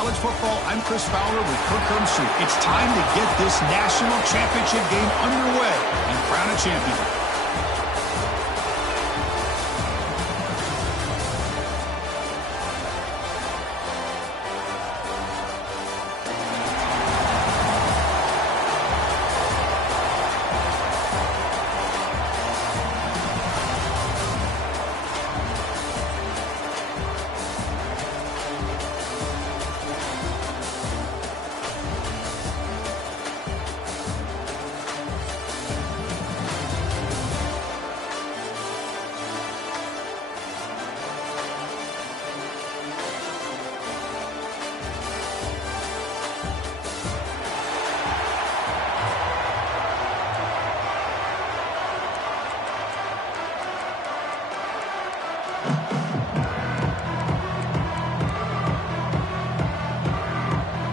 college football. I'm Chris Fowler with Kirk Herbstreit. It's time to get this national championship game underway and crown a champion.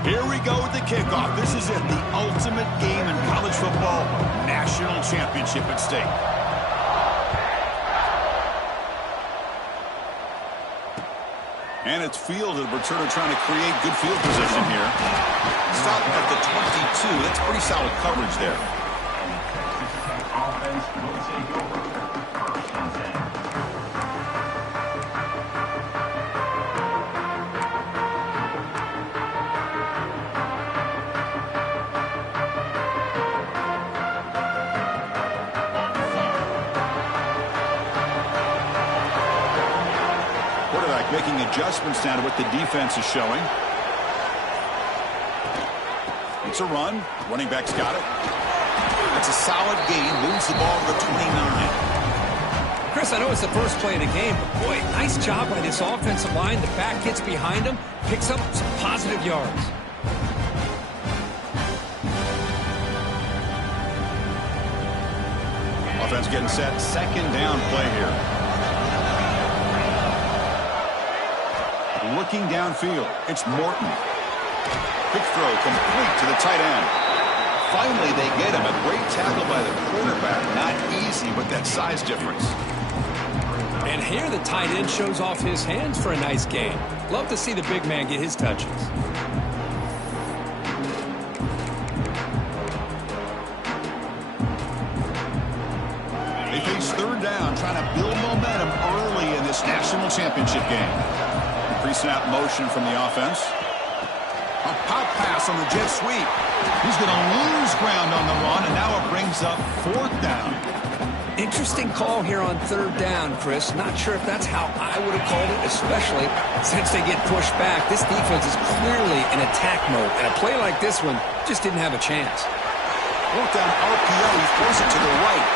Here we go with the kickoff. This is it, the ultimate game in college football, national championship at stake. And it's fielded. Returner trying to create good field position here. Stop at the 22. That's pretty solid coverage there. Making adjustments now to what the defense is showing. It's a run. Running back's got it. It's a solid gain. Moves the ball to the 29. Chris, I know it's the first play of the game, but boy, nice job by this offensive line. The back gets behind him, picks up some positive yards. Offense getting set. Second down play here. Looking downfield, it's Morton. Quick throw, complete to the tight end. Finally, they get him. A great tackle by the quarterback. Not easy with that size difference. And here the tight end shows off his hands for a nice gain. Love to see the big man get his touches. They face third down, trying to build momentum early in this national championship game. Pre-snap motion from the offense. A pop pass on the jet sweep. He's going to lose ground on the run, and now it brings up fourth down. Interesting call here on third down, Chris. Not sure if that's how I would have called it, especially since they get pushed back. This defense is clearly in attack mode, and a play like this one just didn't have a chance. Fourth down RPO, he throws it to the right.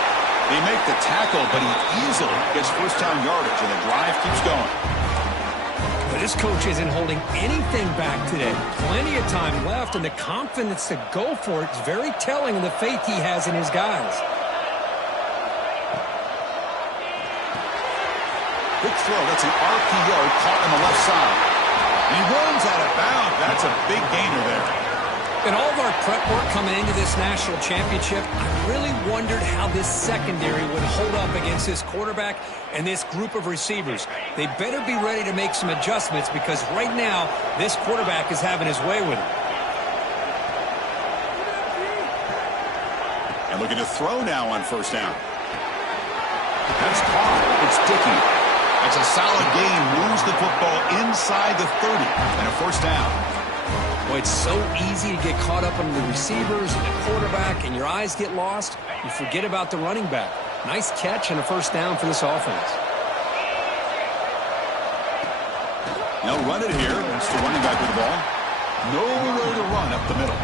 They make the tackle, but he easily gets first down yardage, and the drive keeps going. But this coach isn't holding anything back today. Plenty of time left, and the confidence to go for it is very telling of the faith he has in his guys. Quick throw. That's an RPO caught on the left side. And he runs out of bounds. That's a big gainer there. In all of our prep work coming into this national championship, I really wondered how this secondary would hold up against this quarterback and this group of receivers. They better be ready to make some adjustments because right now, this quarterback is having his way with it. And looking to throw now on first down. That's caught. It's Dickey. That's a solid gain. Moves the football inside the 30 and a first down. Boy, it's so easy to get caught up on the receivers and the quarterback, and your eyes get lost. You forget about the running back. Nice catch and a first down for this offense. They'll run it here. It's the running back with the ball. Nowhere to run up the middle.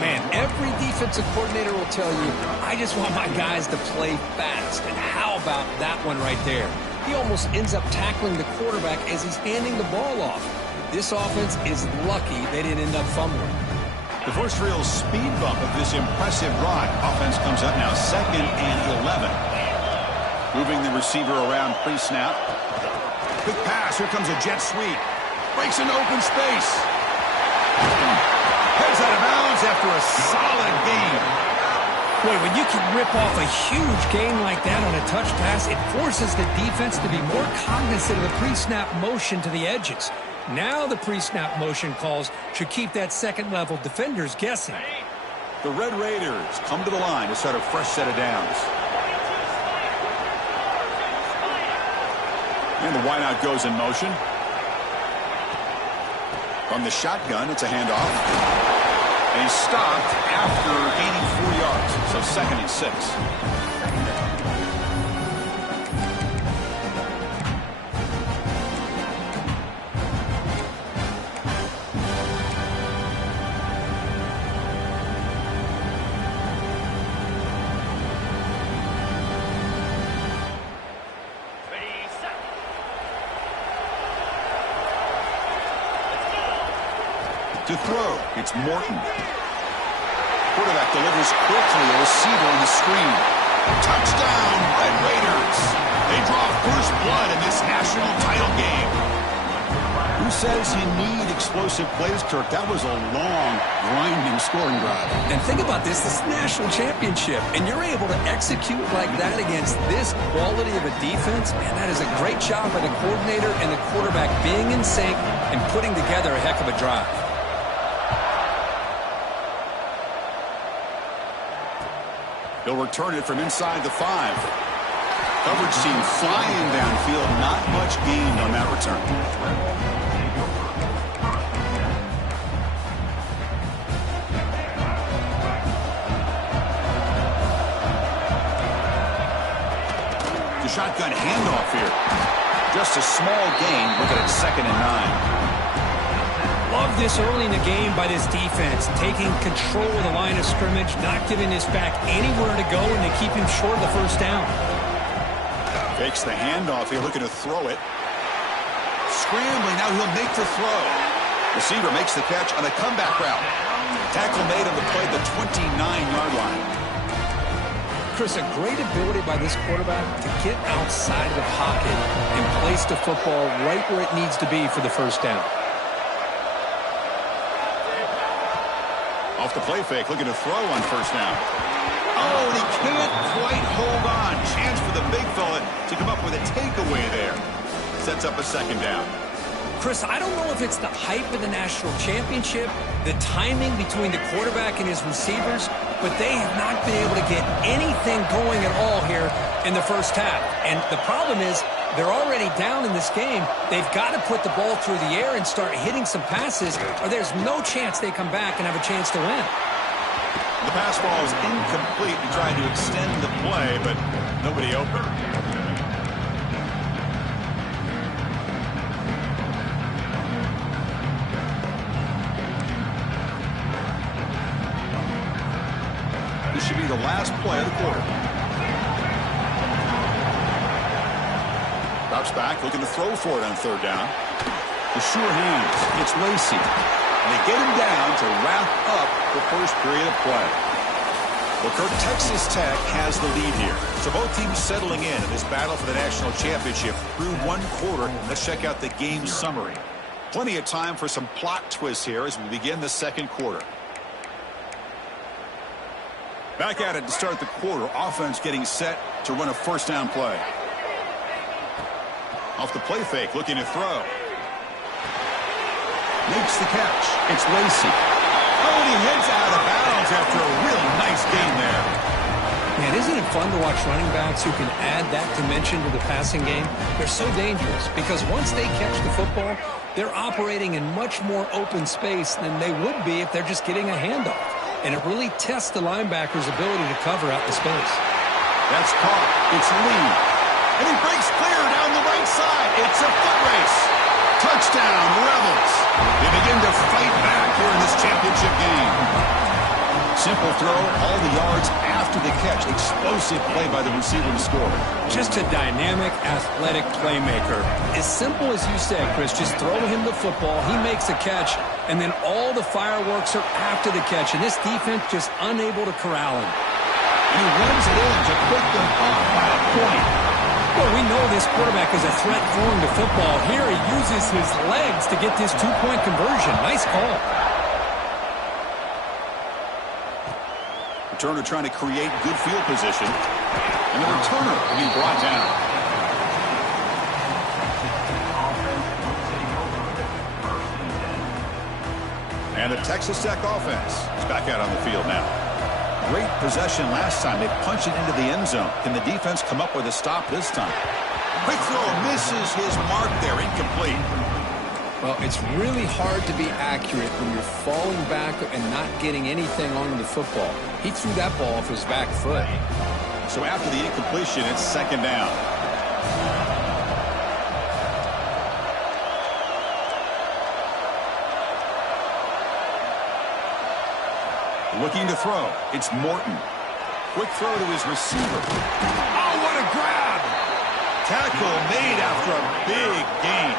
Man, every defensive coordinator will tell you, I just want my guys to play fast. And how about that one right there? He almost ends up tackling the quarterback as he's handing the ball off. This offense is lucky they didn't end up fumbling. The first real speed bump of this impressive drive. Offense comes up now 2nd and 11. Moving the receiver around pre-snap. Quick pass. Here comes a jet sweep. Breaks into open space. Heads out of bounds after a solid gain. Boy, when you can rip off a huge gain like that on a touch pass, it forces the defense to be more cognizant of the pre-snap motion to the edges. Now the pre-snap motion calls should keep that second-level defenders guessing. The Red Raiders come to the line to start a fresh set of downs. And the wideout goes in motion. From the shotgun, it's a handoff. And he's stopped after gaining 4 yards, so 2nd and 6. To throw, it's Morton. Quarterback delivers quickly, a receiver on the screen. Touchdown, Red Raiders. They draw first blood in this national title game. Who says you need explosive plays, Kirk? That was a long, grinding scoring drive. And think about this is national championship, and you're able to execute like that against this quality of a defense. Man, that is a great job by the coordinator and the quarterback being in sync and putting together a heck of a drive. He'll return it from inside the 5. Coverage team flying downfield. Not much gained on that return. The shotgun handoff here. Just a small gain. Looking at 2nd and 9. Love this early in the game by this defense, taking control of the line of scrimmage, not giving this back anywhere to go, and to keep him short of the first down. Fakes the handoff here, looking to throw it. Scrambling, now he'll make the throw. Receiver makes the catch on a comeback route. Tackle made on the play at the 29-yard line. Chris, a great ability by this quarterback to get outside of the pocket and place the football right where it needs to be for the first down. Off the play fake, looking to throw on first down. Oh, and he can't quite hold on. Chance for the big fella to come up with a takeaway there. Sets up a 2nd down. Chris, I don't know if it's the hype of the national championship, the timing between the quarterback and his receivers, but they have not been able to get anything going at all here in the first half. And the problem is they're already down in this game. They've got to put the ball through the air and start hitting some passes, or there's no chance they come back and have a chance to win. The pass ball is incomplete and trying to extend the play, but nobody open. This should be the last play of the quarter. Drops back, looking to throw for it on 3rd down. The sure hands. It's Lacy. And they get him down to wrap up the first period of play. Well, Kirk, Texas Tech has the lead here. So both teams settling in this battle for the national championship through 1 quarter. Let's check out the game summary. Plenty of time for some plot twists here as we begin the 2nd quarter. Back at it to start the quarter. Offense getting set to run a first down play. Off the play fake, looking to throw. Makes the catch. It's Lacy. Oh, and he heads out of bounds after a really nice game there. Man, isn't it fun to watch running backs who can add that dimension to the passing game? They're so dangerous because once they catch the football, they're operating in much more open space than they would be if they're just getting a handoff. And it really tests the linebacker's ability to cover out the space. That's caught. It's Lee. And he breaks clear down the right side. It's a foot race. Touchdown, Rebels. They begin to fight back here in this championship game. Simple throw, all the yards after the catch. Explosive play by the receiver to score. Just a dynamic, athletic playmaker. As simple as you said, Chris, just throw him the football. He makes a catch, and then all the fireworks are after the catch. And this defense just unable to corral him. And he runs it in to put them up by a point. Well, we know this quarterback is a threat throwing the football. Here he uses his legs to get this 2-point conversion. Nice call. Returner trying to create good field position. And the returner will be brought down. And the Texas Tech offense is back out on the field now. Great possession last time. They punch it into the end zone. Can the defense come up with a stop this time? Quick throw misses his mark there. Incomplete. Well, it's really hard to be accurate when you're falling back and not getting anything on the football. He threw that ball off his back foot. So after the incompletion, it's second down. Looking to throw. It's Morton. Quick throw to his receiver. Oh, what a grab! Tackle made after a big gain.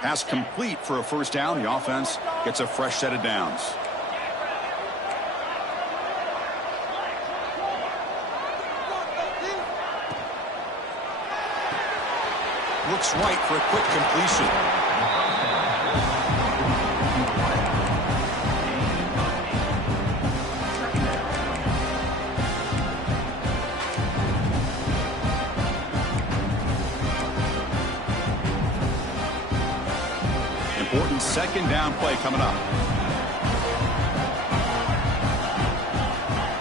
Pass complete for a first down. The offense gets a fresh set of downs. Looks right for a quick completion. Important second down play coming up.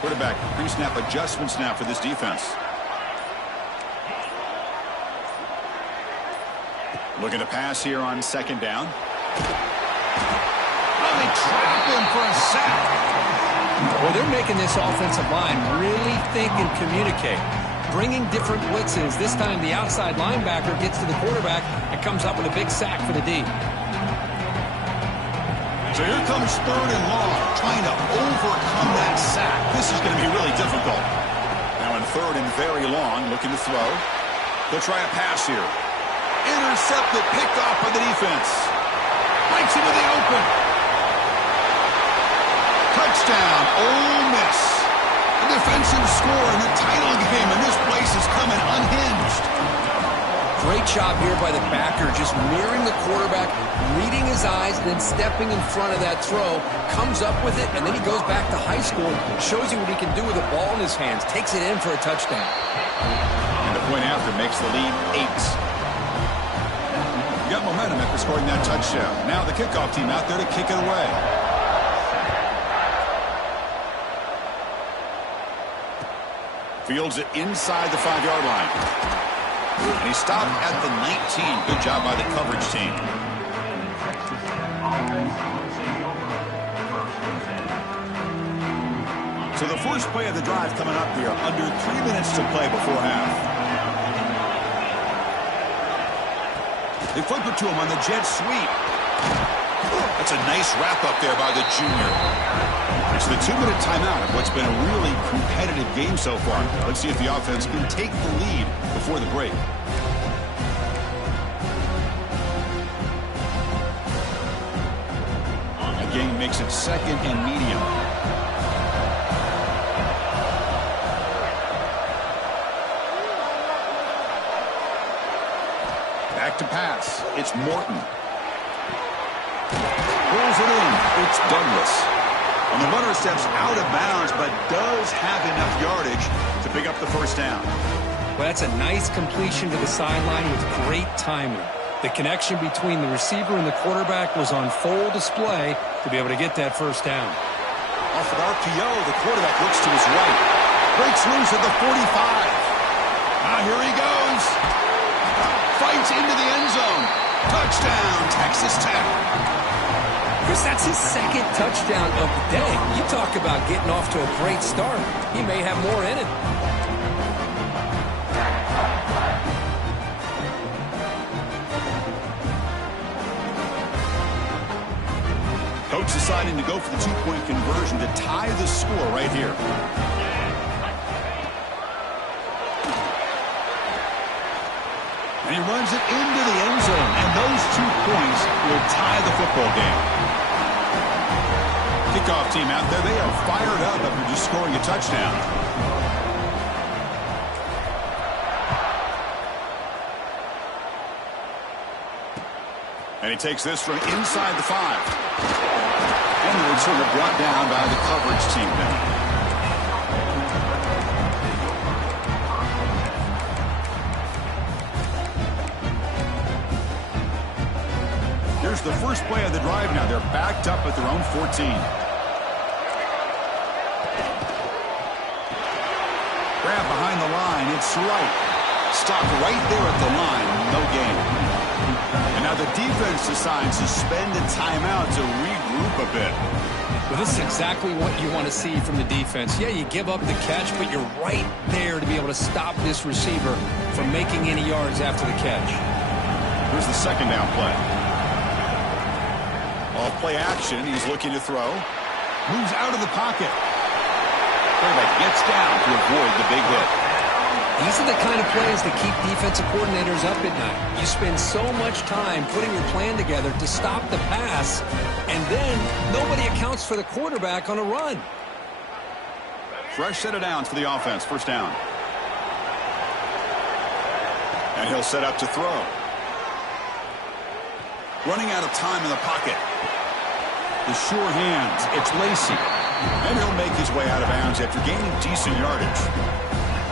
Quarterback pre-snap adjustments now for this defense. Looking to pass here on second down. Oh, they trap him for a sack. Well, they're making this offensive line really think and communicate. Bringing different blitzes. This time the outside linebacker gets to the quarterback and comes up with a big sack for the D. So here comes third and long, trying to overcome that sack. This is going to be really difficult. Now in third and very long, looking to throw. They'll try a pass here. Intercepted, picked off by the defense. Breaks into the open. Touchdown, Ole Miss. The defensive score in the title game, and this place is coming unhinged. Great job here by the backer, just mirroring the quarterback, reading his eyes, and then stepping in front of that throw, comes up with it, and then he goes back to high school, shows you what he can do with the ball in his hands, takes it in for a touchdown. And the point after makes the lead 8. You got momentum after scoring that touchdown. Now the kickoff team out there to kick it away. Fields it inside the 5-yard line. And he stopped at the 19. Good job by the coverage team. So the first play of the drive coming up here. Under 3 minutes to play before half. They flip it to him on the jet sweep. That's a nice wrap up there by the junior. It's the 2-minute timeout of what's been a really competitive game so far. Let's see if the offense can take the lead before the break. The game makes it second and medium. Back to pass. It's Morton. Pulls it in. It's Douglas. And the runner steps out of bounds, but does have enough yardage to pick up the first down. Well, that's a nice completion to the sideline with great timing. The connection between the receiver and the quarterback was on full display to be able to get that first down. Off an RPO, the quarterback looks to his right. Breaks loose at the 45. Now here he goes. Fights into the end zone. Touchdown, Texas Tech. Chris, that's his second touchdown of the day. You talk about getting off to a great start. He may have more in it. Coach deciding to go for the 2-point conversion to tie the score right here. And he runs it into the end zone, and those 2 points will tie the football game. Kickoff team out there, they are fired up after just scoring a touchdown. And he takes this from inside the 5. And the returner brought down by the coverage team then. Here's the first play of the drive now. They're backed up at their own 14. Grab behind the line. It's right. Stopped right there at the line. No gain. And now the defense decides to spend a timeout to regroup a bit. Well, this is exactly what you want to see from the defense. Yeah, you give up the catch, but you're right there to be able to stop this receiver from making any yards after the catch. Here's the second down play. Off play action. He's looking to throw. Moves out of the pocket. Quarterback gets down to avoid the big hit. These are the kind of plays that keep defensive coordinators up at night. You spend so much time putting your plan together to stop the pass, and then nobody accounts for the quarterback on a run. Fresh set of downs for the offense. First down. And he'll set up to throw. Running out of time in the pocket. The sure hands. It's Lacy. And he'll make his way out of bounds after gaining decent yardage.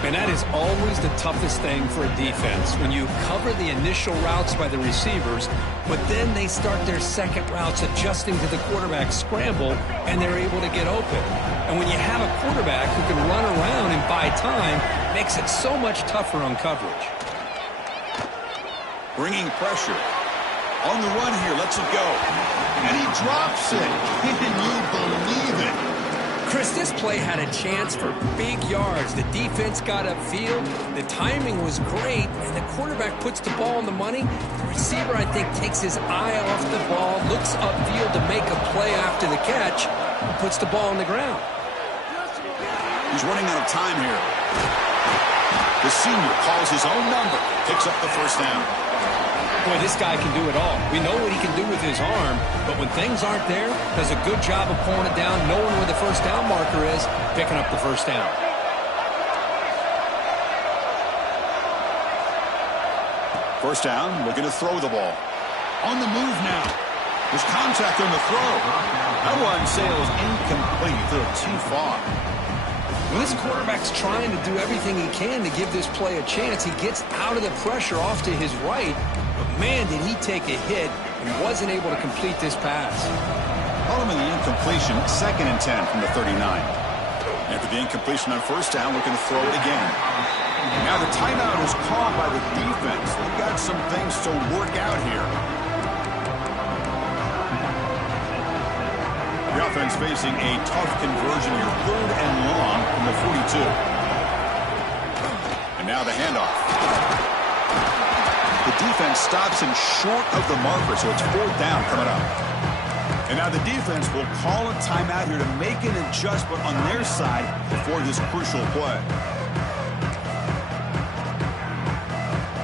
And that is always the toughest thing for a defense, when you cover the initial routes by the receivers, but then they start their second routes adjusting to the quarterback scramble, and they're able to get open. And when you have a quarterback who can run around and buy time, it makes it so much tougher on coverage. Bringing pressure. On the run here, lets it go. And he drops it. Can you believe it? Chris, this play had a chance for big yards. The defense got upfield. The timing was great, and the quarterback puts the ball on the money. The receiver, I think, takes his eye off the ball, looks upfield to make a play after the catch, and puts the ball on the ground. He's running out of time here. The senior calls his own number, picks up the first down. Boy, this guy can do it all. We know what he can do with his arm, but when things aren't there, does a good job of pulling it down, knowing where the first down marker is, picking up the first down. First down, looking to throw the ball. On the move now. There's contact on the throw. That one sails incomplete. They're too far. Well, this quarterback's trying to do everything he can to give this play a chance. He gets out of the pressure off to his right, but man, did he take a hit and wasn't able to complete this pass. Following the incompletion, 2nd and 10 from the 39. After the incompletion on first down, looking to throw it again. Now the timeout is called by the defense. They've got some things to work out here. The offense facing a tough conversion here, 3rd and long from the 42. And now the handoff. The defense stops him short of the marker, so it's 4th down coming up. And now the defense will call a timeout here to make an adjustment on their side before this crucial play.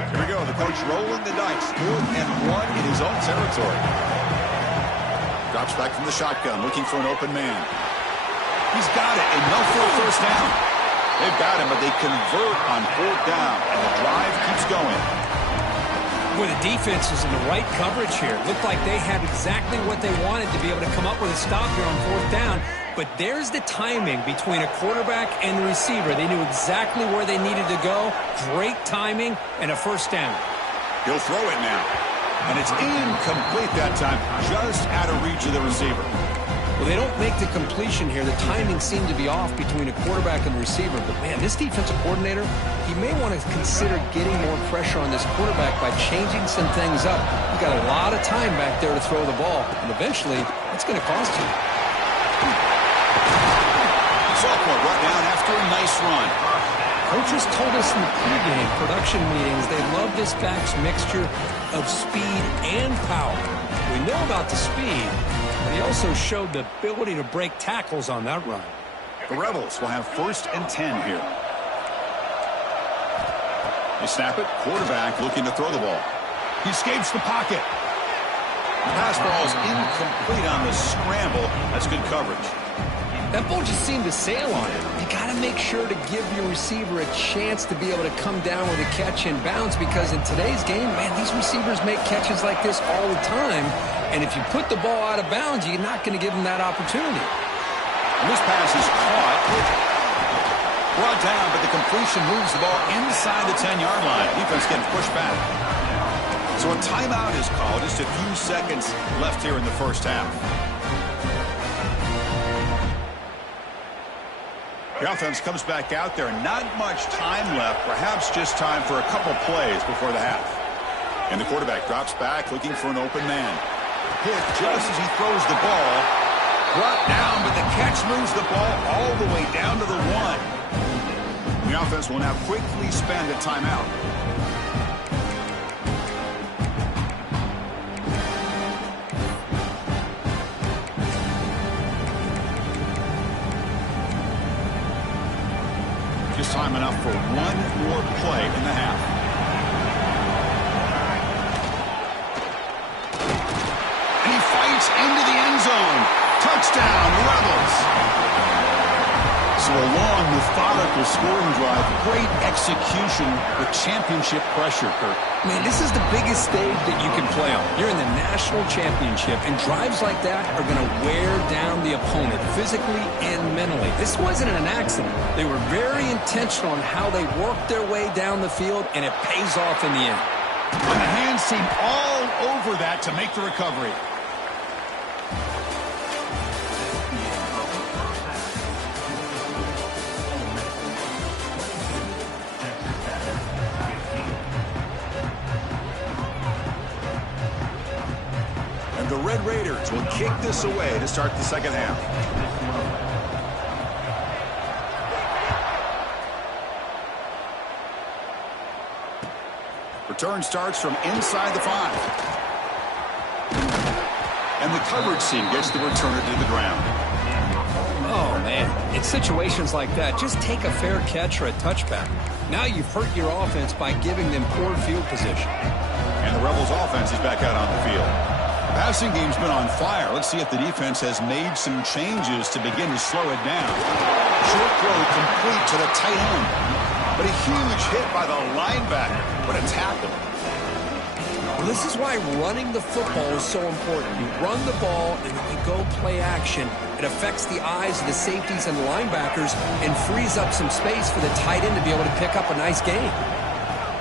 Here we go, the coach rolling the dice, 4th and 1 in his own territory. Drops back from the shotgun, looking for an open man. He's got it, enough for a first down. They've got him, but they convert on 4th down, and the drive keeps going. Boy, the defense was in the right coverage here. It looked like they had exactly what they wanted to be able to come up with a stop here on 4th down. But there's the timing between a quarterback and the receiver. They knew exactly where they needed to go. Great timing and a first down. He'll throw it now. And it's incomplete that time, just out of reach of the receiver. Well, they don't make the completion here. The timing seemed to be off between a quarterback and the receiver. But, man, this defensive coordinator, he may want to consider getting more pressure on this quarterback by changing some things up. You got a lot of time back there to throw the ball, and eventually it's going to cost you. Sophomore brought down after a nice run. Coaches told us in the pregame production meetings they love this back's mixture of speed and power. We know about the speed, but he also showed the ability to break tackles on that run. The Rebels will have 1st and 10 here. They snap it. Quarterback looking to throw the ball. He escapes the pocket. Pass ball is incomplete on the scramble. That's good coverage. That ball just seemed to sail on it. You got to make sure to give your receiver a chance to be able to come down with a catch and bounce, because in today's game, man, these receivers make catches like this all the time. And if you put the ball out of bounds, you're not going to give them that opportunity. And this pass is caught. Brought down, but the completion moves the ball inside the 10-yard line. Defense getting pushed back. So a timeout is called. Just a few seconds left here in the first half. The offense comes back out there. Not much time left. Perhaps just time for a couple plays before the half. And the quarterback drops back looking for an open man. Hit just as he throws the ball. Brought down, but the catch moves the ball all the way down to the 1. The offense will now quickly spend a timeout. Just time enough for one more play in the half. And he fights into the end zone. Touchdown, Rebels. So a long, methodical scoring drive. Great execution with championship pressure, Kirk. Man, this is the biggest stage that you can play on. You're in the national championship, and drives like that are going to wear down the opponent physically and mentally. This wasn't an accident. They were very intentional on how they worked their way down the field, and it pays off in the end. And the hands seem all over that to make the recovery. The Red Raiders will kick this away to start the second half. Return starts from inside the 5. And the coverage team gets the returner to the ground. Oh, man. In situations like that, just take a fair catch or a touchback. Now you've hurt your offense by giving them poor field position. And the Rebels' offense is back out on the field. Passing game's been on fire. Let's see if the defense has made some changes to begin to slow it down. Short throw complete to the tight end. But a huge hit by the linebacker. What a tackle. Well, this is why running the football is so important. You run the ball, and if you go play action, it affects the eyes of the safeties and the linebackers and frees up some space for the tight end to be able to pick up a nice gain.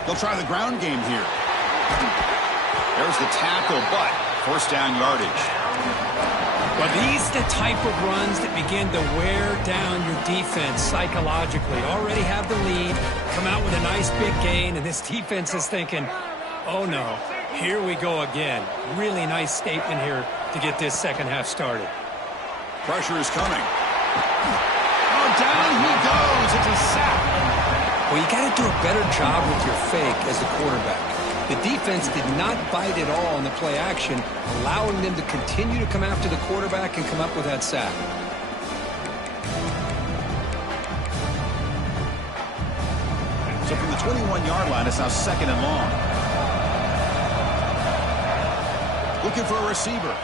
They'll try the ground game here. There's the tackle, but first down yardage. Well, these are the type of runs that begin to wear down your defense psychologically. Already have the lead, come out with a nice big gain, and this defense is thinking, oh no, here we go again. Really nice statement here to get this second half started. Pressure is coming. Oh, down he goes. It's a sack. Well, you got to do a better job with your fake as the quarterback. The defense did not bite at all on the play action, allowing them to continue to come after the quarterback and come up with that sack. So from the 21-yard line, it's now second and long. Looking for a receiver.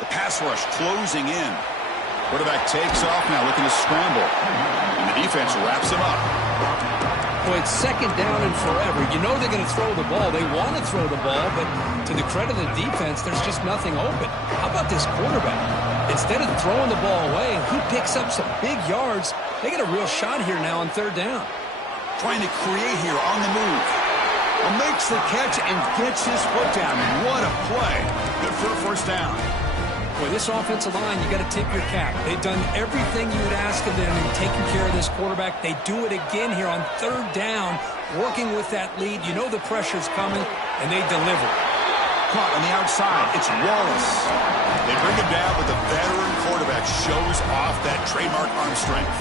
The pass rush closing in. Quarterback takes off now, looking to scramble. And the defense wraps him up. Boy, it's second down and forever. You know they're going to throw the ball. They want to throw the ball, but to the credit of the defense, there's just nothing open. How about this quarterback? Instead of throwing the ball away, he picks up some big yards. They got a real shot here now on third down. Trying to create here on the move. Well, makes the catch and gets his foot down. What a play. Good for a first down. Boy, this offensive line, you got to tip your cap. They've done everything you would ask of them in taking care of this quarterback. They do it again here on third down, working with that lead. You know the pressure's coming, and they deliver. Caught on the outside. It's Wallace. They bring him down, but the veteran quarterback shows off that trademark arm strength.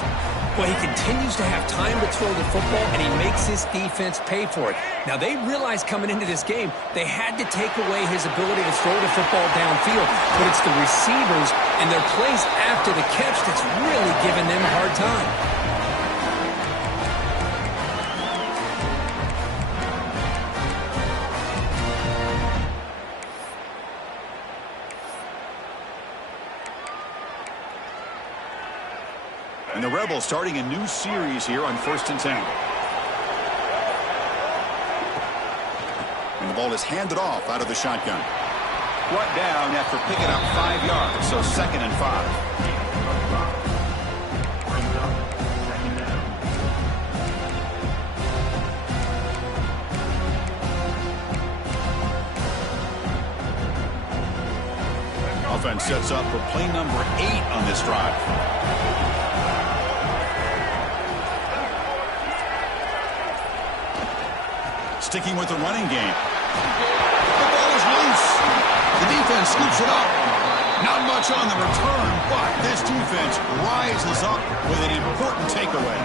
Well, he continues to have time to throw the football, and he makes his defense pay for it. Now, they realized coming into this game, they had to take away his ability to throw the football downfield, but it's the receivers and their plays after the catch that's really giving them a hard time. And the Rebels starting a new series here on 1st and 10. And the ball is handed off out of the shotgun. Brought down after picking up 5 yards, so 2nd and 5. Offense sets up for play number 8 on this drive. Sticking with the running game. The ball is loose. The defense scoops it up. Not much on the return, but this defense rises up with an important takeaway.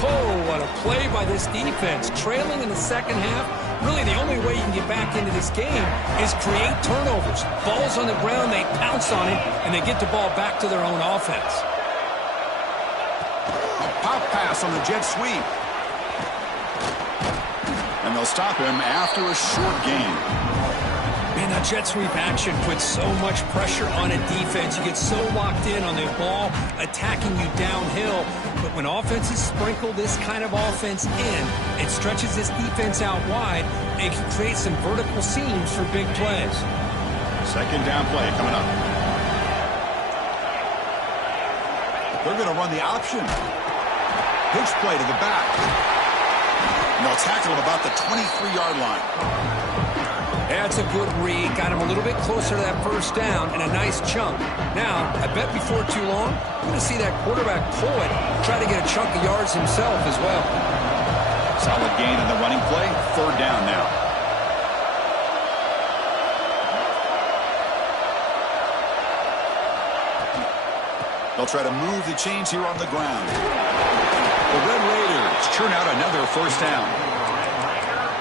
Oh, what a play by this defense. Trailing in the second half, really the only way you can get back into this game is create turnovers. Ball's on the ground, they pounce on it, and they get the ball back to their own offense. A pop pass on the jet sweep. And they'll stop him after a short gain. Man, that jet sweep action puts so much pressure on a defense. You get so locked in on the ball attacking you downhill. But when offenses sprinkle this kind of offense in, it stretches this defense out wide. It can create some vertical seams for big plays. 2nd down play coming up. They're going to run the option. Pitch play to the back. And they'll tackle him about the 23-yard line. That's a good read. Got him a little bit closer to that 1st down and a nice chunk. Now, I bet before too long, we're going to see that quarterback pull it, try to get a chunk of yards himself as well. Solid gain in the running play. 3rd down now. They'll try to move the chains here on the ground. The Red Raiders churn out another 1st down.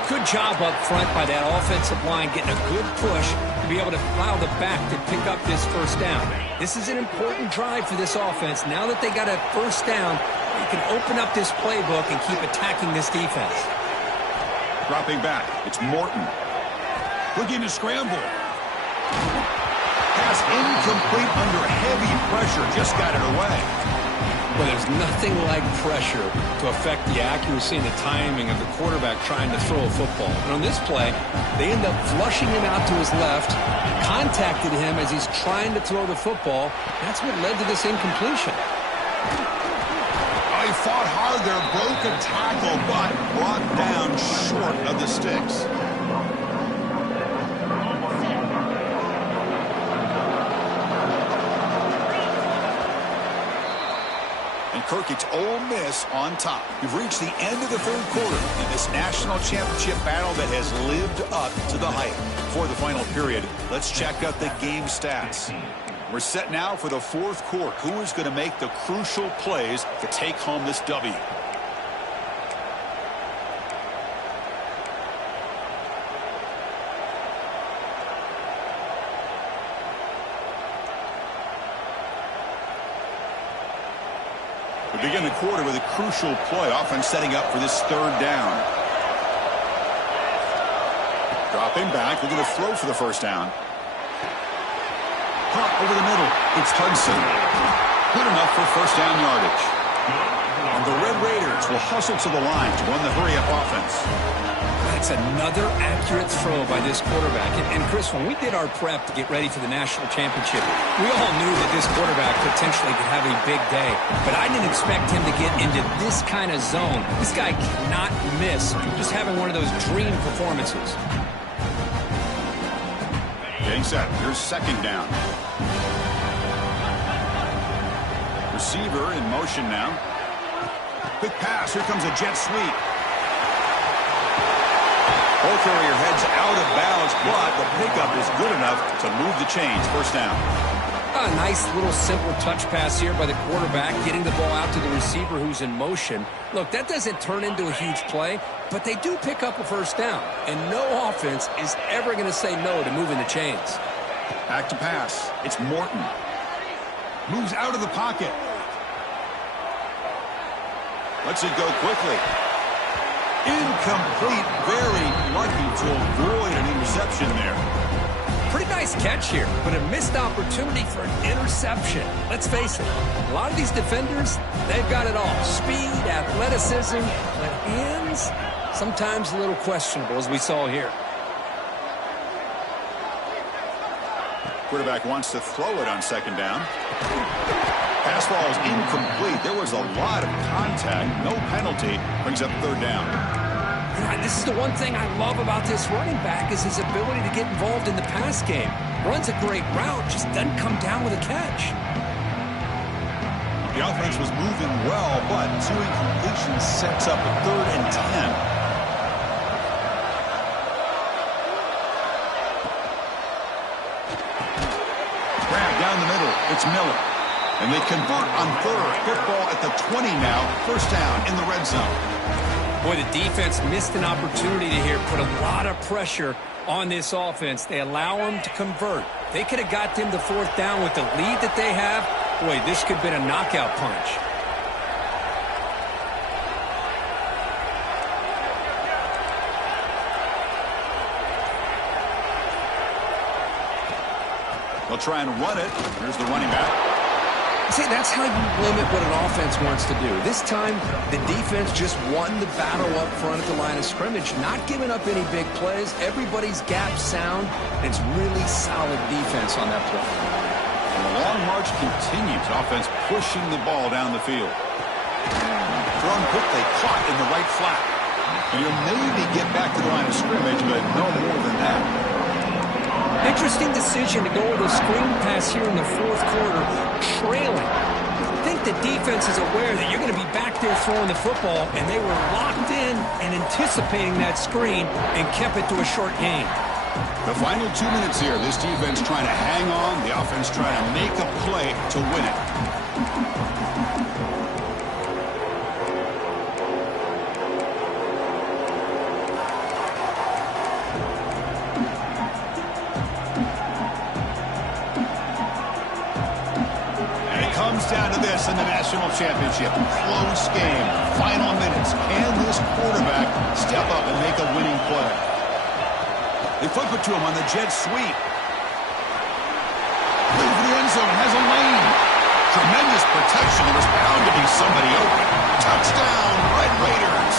Good job up front by that offensive line, getting a good push to be able to allow the back to pick up this 1st down. This is an important drive for this offense. Now that they got a 1st down, they can open up this playbook and keep attacking this defense. Dropping back, it's Morton. Looking to scramble. Pass incomplete under heavy pressure, just got it away. Well, there's nothing like pressure to affect the accuracy and the timing of the quarterback trying to throw a football. And on this play, they end up flushing him out to his left, contacted him as he's trying to throw the football. That's what led to this incompletion. He fought hard there, broke a tackle, but brought down short of the sticks. Kirk, it's Ole Miss on top. We've reached the end of the 3rd quarter in this national championship battle that has lived up to the hype. For the final period, let's check out the game stats. We're set now for the 4th quarter. Who is going to make the crucial plays to take home this W? We begin the quarter with a crucial play, offense setting up for this 3rd down. Dropping back, looking to throw for the 1st down. Pop over the middle. It's Hudson. Good enough for 1st down yardage. And the Red Raiders will hustle to the line to run the hurry-up offense. That's another accurate throw by this quarterback. And Chris, when we did our prep to get ready for the national championship, we all knew that this quarterback potentially could have a big day. But I didn't expect him to get into this kind of zone. This guy cannot miss. Just having one of those dream performances. Getting set. Here's 2nd down. Receiver in motion now. Quick pass. Here comes a jet sweep. Ball carrier heads out of bounds, but the pickup is good enough to move the chains. 1st down. A nice little simple touch pass here by the quarterback, getting the ball out to the receiver who's in motion. Look, that doesn't turn into a huge play, but they do pick up a 1st down. And no offense is ever going to say no to moving the chains. Back to pass. It's Morton. Moves out of the pocket. Lets it go quickly. Incomplete. Very lucky to avoid an interception there. Pretty nice catch here, but a missed opportunity for an interception. Let's face it, a lot of these defenders, they've got it all. Speed, athleticism, but hands, sometimes a little questionable, as we saw here. Quarterback wants to throw it on second down. Pass ball is incomplete. There was a lot of contact. No penalty. Brings up third down. This is the one thing I love about this running back is his ability to get involved in the pass game. Runs a great route, just doesn't come down with a catch. The offense was moving well, but 2 incompletions sets up a 3rd and 10. Down the middle, it's Miller. And they convert on 3rd. Football at the 20 now. First down in the red zone. Boy, the defense missed an opportunity to here put a lot of pressure on this offense. They allow them to convert. They could have got them to 4th down with the lead that they have. Boy, this could have been a knockout punch. They'll try and run it. Here's the running back. See, that's how you limit what an offense wants to do. This time, the defense just won the battle up front at the line of scrimmage, not giving up any big plays. Everybody's gap sound. It's really solid defense on that play. And the long march continues. Offense pushing the ball down the field. Thrown quickly, caught in the right flat. And you'll maybe get back to the line of scrimmage, but no more than that. Interesting decision to go with a screen pass here in the 4th quarter, trailing. I think the defense is aware that you're going to be back there throwing the football, and they were locked in and anticipating that screen and kept it to a short gain. The final 2 minutes here, this defense trying to hang on, the offense trying to make a play to win it. Down to this in the national championship. Close game. Final minutes. Can this quarterback step up and make a winning play? They flip it to him on the jet sweep. Looking for the end zone. Has a lane. Tremendous protection. There was bound to be somebody open. Touchdown, Red Raiders.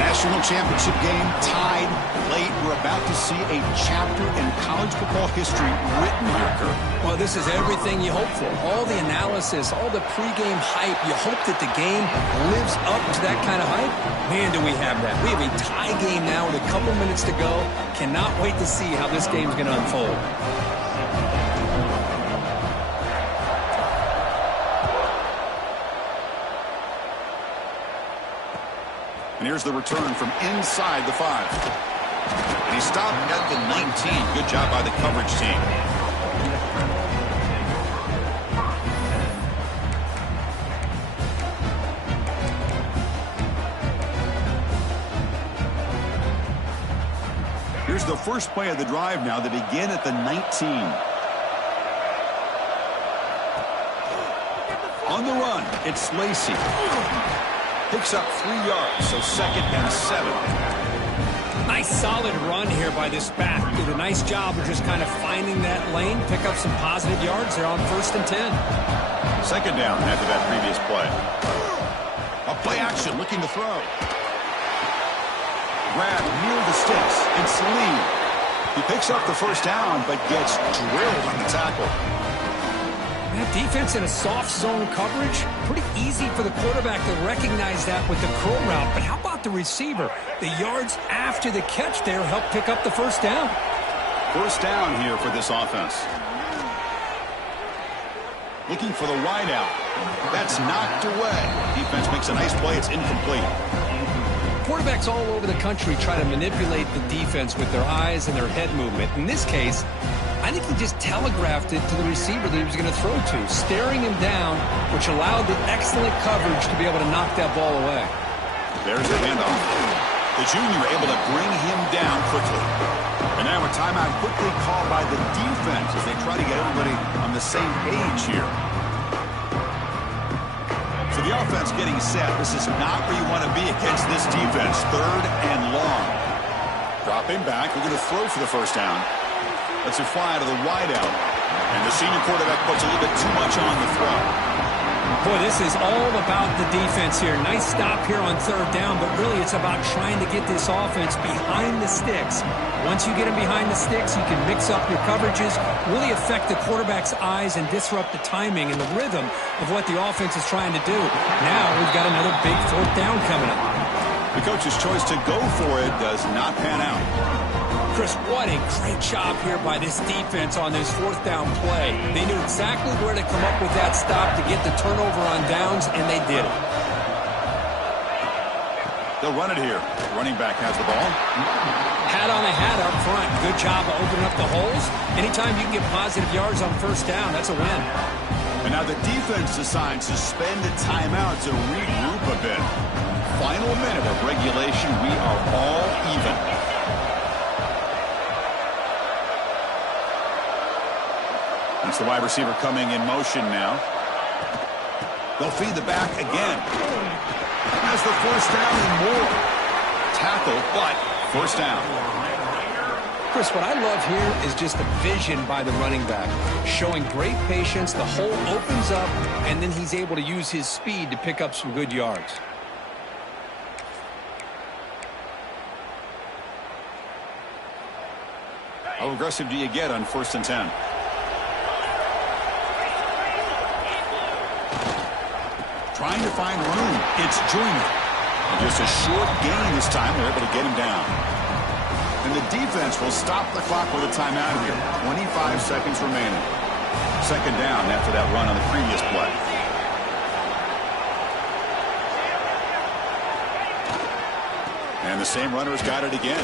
National championship game tied late. We're about to see a chapter in college football history written here, Kirk. Well, this is everything you hope for. All the analysis, all the pregame hype. You hope that the game lives up to that kind of hype. Man, do we have that. We have a tie game now with a couple minutes to go. Cannot wait to see how this game's going to unfold. And here's the return from inside the 5. And he stopped at the 19. Good job by the coverage team. Here's the first play of the drive now. They begin at the 19. On the run, it's Lacy. Picks up 3 yards, so 2nd and 7. Nice solid run here by this back. Did a nice job of just kind of finding that lane, pick up some positive yards. They're on 1st and 10. 2nd down after that previous play. A play action, looking to throw. Grab near the sticks. It's Lee. He picks up the 1st down, but gets drilled on the tackle. That defense in a soft zone coverage, pretty easy for the quarterback to recognize that with the curl route. But how about the receiver? The yards after the catch there help pick up the 1st down. 1st down here for this offense. Looking for the wide out. That's knocked away. Defense makes a nice play. It's incomplete. Quarterbacks all over the country try to manipulate the defense with their eyes and their head movement. In this case, I think he just telegraphed it to the receiver that he was going to throw to, staring him down, which allowed the excellent coverage to be able to knock that ball away. There's a handoff. The junior able to bring him down quickly. And now a timeout quickly called by the defense as they try to get everybody on the same page here. So the offense getting set. This is not where you want to be against this defense. 3rd and long. Dropping back. We're going to throw for the 1st down. Let's it fly to the wideout. And the senior quarterback puts a little bit too much on the throw. Boy, this is all about the defense here. Nice stop here on third down, but really it's about trying to get this offense behind the sticks. Once you get them behind the sticks, you can mix up your coverages, really affect the quarterback's eyes and disrupt the timing and the rhythm of what the offense is trying to do. Now we've got another big fourth down coming up. The coach's choice to go for it does not pan out. Chris, what a great job here by this defense on this fourth down play. They knew exactly where to come up with that stop to get the turnover on downs, and they did it. They'll run it here. Running back has the ball. Hat on the hat up front. Good job of opening up the holes. Anytime you can get positive yards on first down, that's a win. And now the defense decides to spend a timeout to regroup a bit. Final minute of regulation. We are all even. It's the wide receiver coming in motion now. They'll feed the back again. Has the first down and more. Tackle, but first down. Chris, what I love here is just the vision by the running back. Showing great patience, the hole opens up, and then he's able to use his speed to pick up some good yards. How aggressive do you get on 1st and 10? Trying to find room. It's Joyner. Just a short gain this time. They're able to get him down. And the defense will stop the clock with a timeout here. 25 seconds remaining. Second down after that run on the previous play. And the same runner's got it again.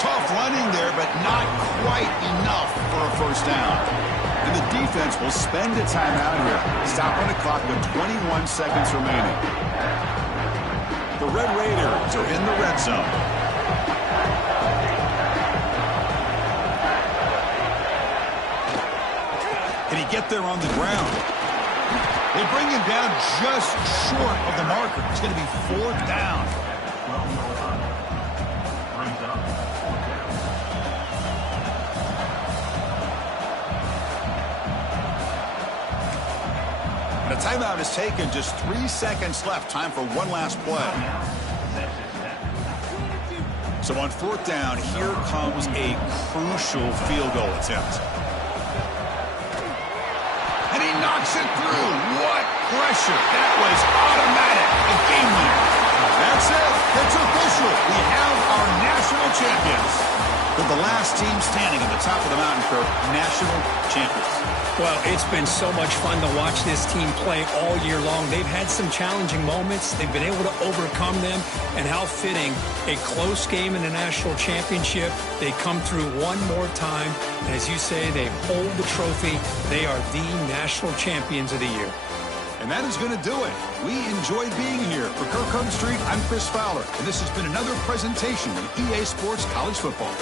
Tough running there, but not quite enough for a first down. And the defense will spend a timeout here. Stop on the clock with 21 seconds remaining. The Red Raiders are in the red zone. Can he get there on the ground? They bring him down just short of the marker. It's going to be fourth down. The timeout is taken. Just 3 seconds left. Time for one last play. So on fourth down, here comes a crucial field goal attempt. And he knocks it through. What pressure. That was automatic. A game winner. That's it. It's official. We have our national champions. With the last team standing at the top of the mountain for national champions. Well, it's been so much fun to watch this team play all year long. They've had some challenging moments. They've been able to overcome them. And how fitting, a close game in the national championship. They come through one more time. And as you say, they hold the trophy. They are the national champions of the year. And that is going to do it. We enjoyed being here. For Kirk Herbstreit, I'm Chris Fowler. And this has been another presentation of EA Sports College Football.